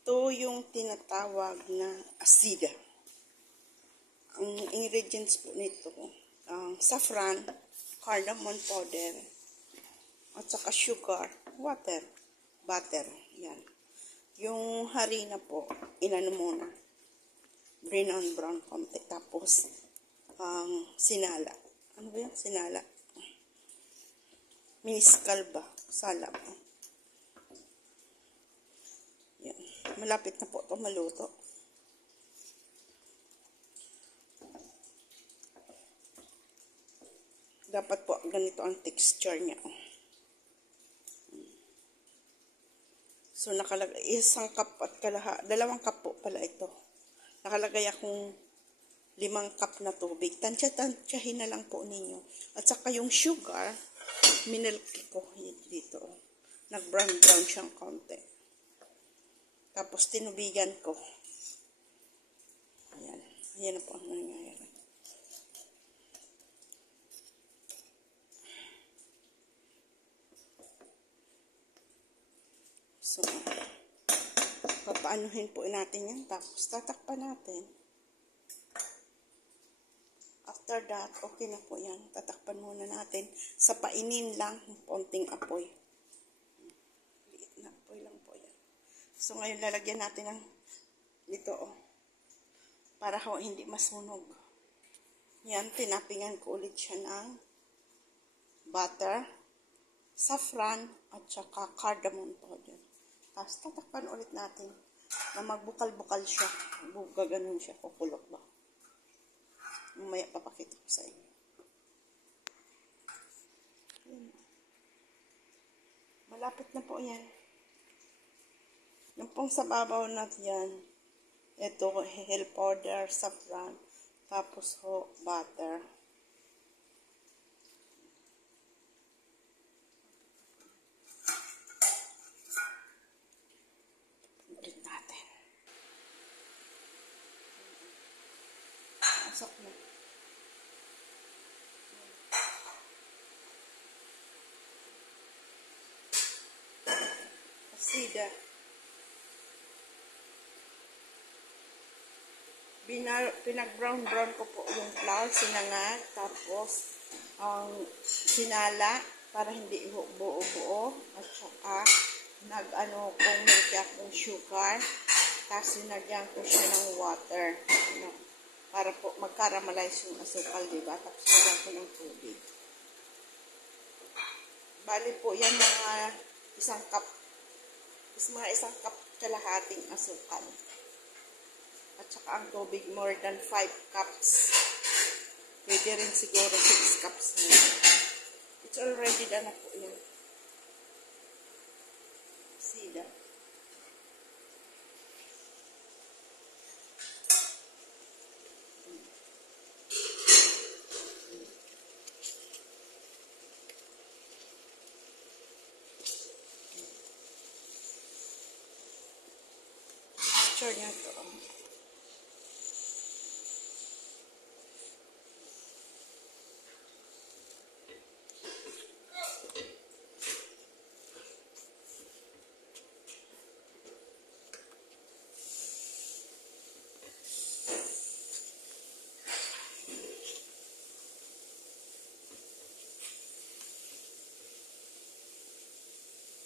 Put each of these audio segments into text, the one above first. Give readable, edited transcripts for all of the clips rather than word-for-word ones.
Ito yung tinatawag na asida. Ang ingredients po nito, saffron, cardamom powder, at saka sugar, water, butter. Yan. Yung harina po, inano muna. Brown konti. Tapos, sinala. Ano ba yan? Sinala. Miniskal ba? Salap. Yan. Malapit na po ito maluto. Dapat po ganito ang texture niya. So, nakalagay isang cup at kalahati. 2 cup po pala ito. Nakalagay akong 5 cup na tubig. Tansyahin na lang po ninyo. At saka yung sugar, minilky ko dito. Nag-brown siyang konti. Tapos, tinubigan ko. Ayan. Ayan na po ang nangyayari. So, papaanuhin po natin yan. Tapos, tatakpan natin. After that, okay na po yan. Tatakpan muna natin. Sa painin lang, konting apoy. Liit na apoy lang po yan. So, ngayon lalagyan natin ng dito, para hindi masunog. Yan, tinapingan ko ulit siya ng butter, saffron, at saka cardamom powder. Tapos, tatakpan ulit natin na magbukal-bukal siya. Gaganon siya, kukulok ba? Mamaya papakita ko sa inyo. Ayan. Malapit na po yan. Yung pong sa babaw natin yan, ito, hell powder, saffron, tapos butter. Ulit natin. Pasok na. Asida. Pinag-brown ko po yung flour, sinangag, tapos sinala para hindi buo-buo, at saka kung milk akong sugar, tapos sinagyan ko siya ng water, para po mag-caramelize yung asukal, diba? Tapos sinagyan ko ng tubig. Bali po yan mga isang cup kalahating asukal. At saka ang tubig, more than 5 cups. Pwede rin siguro 6 cups na. It's already done na po yan. Sida. Picture niya ito.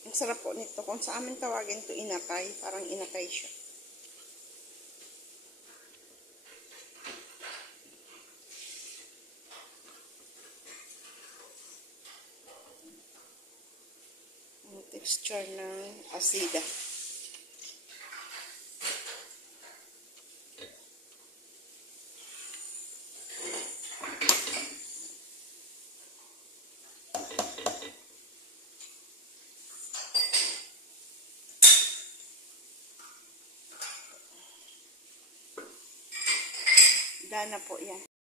Ang sarap po nito. Kung sa amin tawagin ito inakay, parang inakay siya. Ang texture ng asida. Dana po yan.